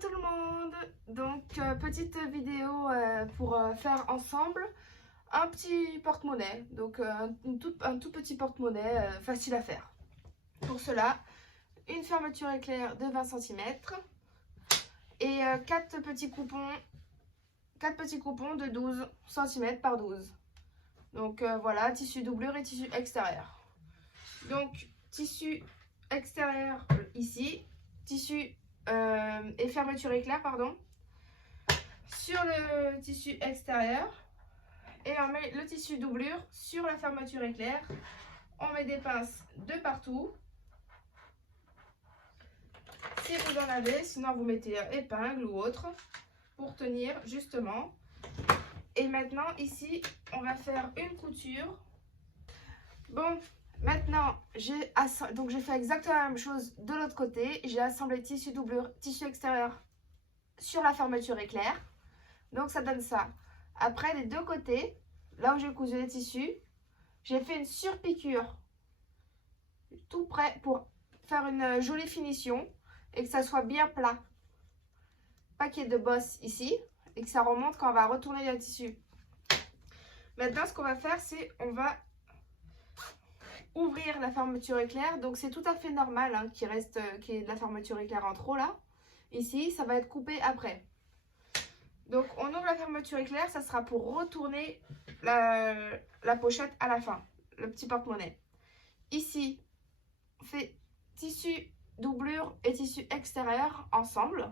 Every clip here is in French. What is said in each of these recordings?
tout le monde. Donc petite vidéo pour faire ensemble un petit porte-monnaie. Donc un tout petit porte-monnaie facile à faire. Pour cela, une fermeture éclair de 20 cm et 4 petits coupons de 12 cm par 12. Donc voilà, tissu doublure et tissu extérieur. Donc tissu extérieur ici, tissu et fermeture éclair, pardon, sur le tissu extérieur, et on met le tissu doublure sur la fermeture éclair. On met des pinces de partout si vous en avez, sinon vous mettez épingle ou autre pour tenir justement. Et maintenant ici on va faire une couture. Bon, maintenant j'ai fait exactement la même chose de l'autre côté. J'ai assemblé tissu doublure, tissu extérieur sur la fermeture éclair. Donc ça donne ça. Après, les deux côtés, là où j'ai cousu les tissus, j'ai fait une surpiqûre tout près pour faire une jolie finition et que ça soit bien plat. Pas qu'il y ait de bosse ici et que ça remonte quand on va retourner le tissu. Maintenant, ce qu'on va faire, c'est on va ouvrir la fermeture éclair. Donc c'est tout à fait normal hein, qu'il y ait de la fermeture éclair en trop là. Ici, ça va être coupé après. Donc on ouvre la fermeture éclair, ça sera pour retourner la pochette à la fin, le petit porte-monnaie. Ici, on fait tissu doublure et tissu extérieur ensemble.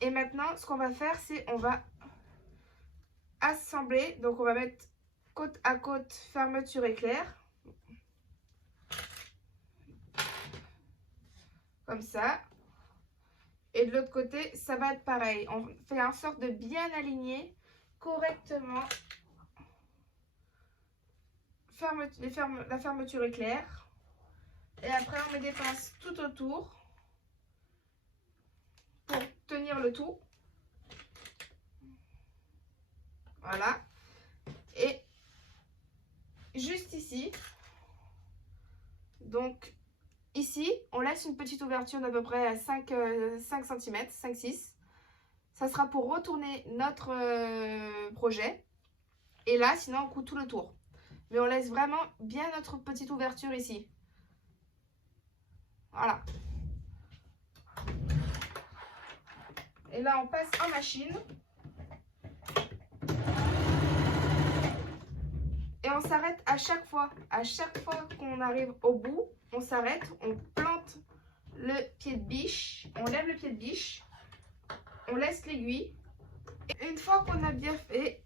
Et maintenant, ce qu'on va faire, c'est on va assembler. Donc on va mettre côte à côte fermeture éclair. Comme ça. Et de l'autre côté, ça va être pareil. On fait en sorte de bien aligner correctement la fermeture éclair. Et après, on met des pinces tout autour pour tenir le tout. Voilà. Et juste ici, donc ici, on laisse une petite ouverture d'à peu près 5 cm, 5-6. Ça sera pour retourner notre projet. Et là, sinon, on coud tout le tour. Mais on laisse vraiment bien notre petite ouverture ici. Voilà. Et là, on passe en machine. Et on s'arrête à chaque fois. À chaque fois qu'on arrive au bout, on s'arrête, on plante le pied de biche, on lève le pied de biche, on laisse l'aiguille. Et une fois qu'on a bien fait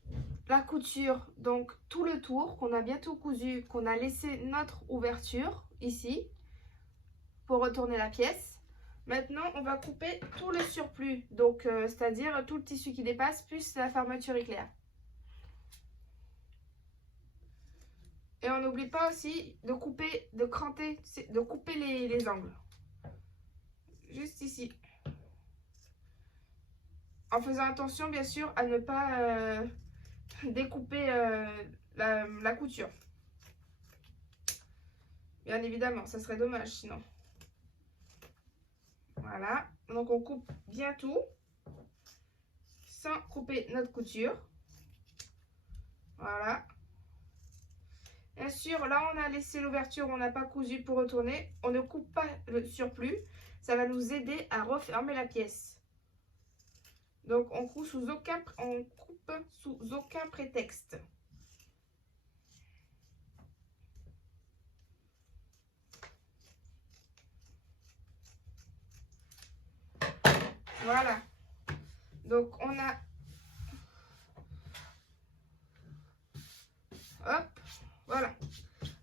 la couture, donc tout le tour, qu'on a bien tout cousu, qu'on a laissé notre ouverture ici pour retourner la pièce, maintenant on va couper tout le surplus, donc c'est-à-dire tout le tissu qui dépasse plus la fermeture éclair. Et on n'oublie pas aussi de couper, de cranter, de couper les angles. Juste ici. En faisant attention, bien sûr, à ne pas découper la couture. Bien évidemment, ça serait dommage sinon. Voilà. Donc on coupe bien tout sans couper notre couture. Voilà. Bien sûr, là on a laissé l'ouverture, on n'a pas cousu pour retourner. On ne coupe pas le surplus. Ça va nous aider à refermer la pièce. Donc on coupe sous aucun prétexte. Voilà. Donc on a... Hop, voilà.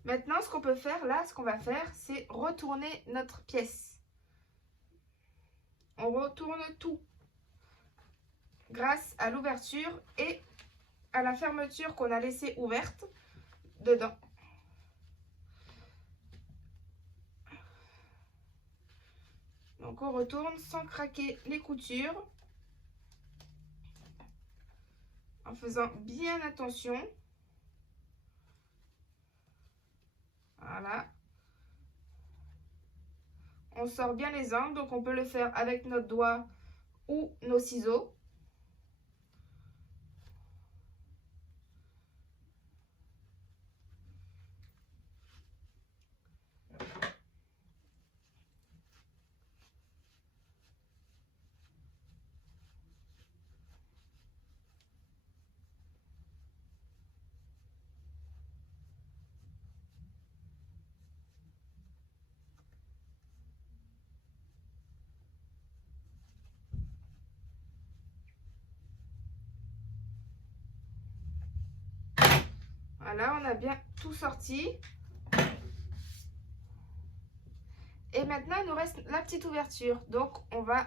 Maintenant, ce qu'on peut faire là, ce qu'on va faire, c'est retourner notre pièce. On retourne tout grâce à l'ouverture et à la fermeture qu'on a laissée ouverte dedans. Donc on retourne sans craquer les coutures, en faisant bien attention. Voilà. On sort bien les angles, donc on peut le faire avec notre doigt ou nos ciseaux. Voilà, on a bien tout sorti. Et maintenant, il nous reste la petite ouverture. Donc, on va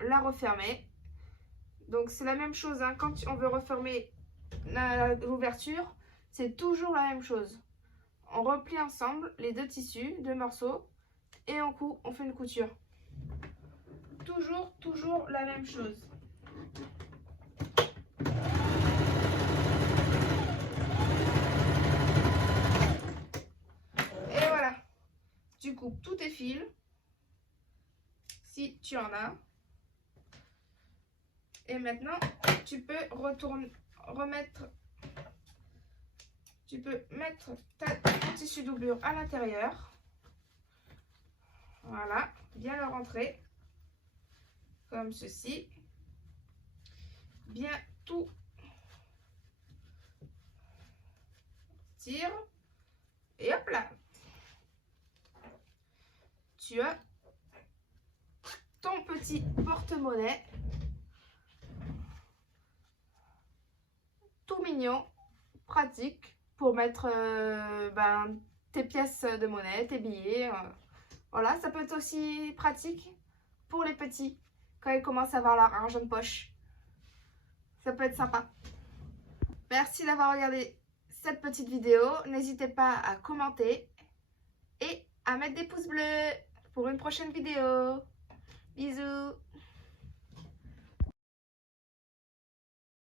la refermer. Donc, c'est la même chose, hein. Quand on veut refermer l'ouverture, c'est toujours la même chose. On replie ensemble les deux tissus, deux morceaux, et on fait une couture. Toujours la même chose. Et voilà. Tu coupes tous tes fils, si tu en as. Et maintenant, tu peux tu peux mettre ton tissu doublure à l'intérieur. Voilà, bien le rentrer. Comme ceci. Bien tout tire. Et hop là. Tu as ton petit porte-monnaie. Tout mignon, pratique pour mettre tes pièces de monnaie, tes billets. Voilà, ça peut être aussi pratique pour les petits quand ils commencent à avoir leur argent de poche. Ça peut être sympa. Merci d'avoir regardé cette petite vidéo. N'hésitez pas à commenter et à mettre des pouces bleus pour une prochaine vidéo.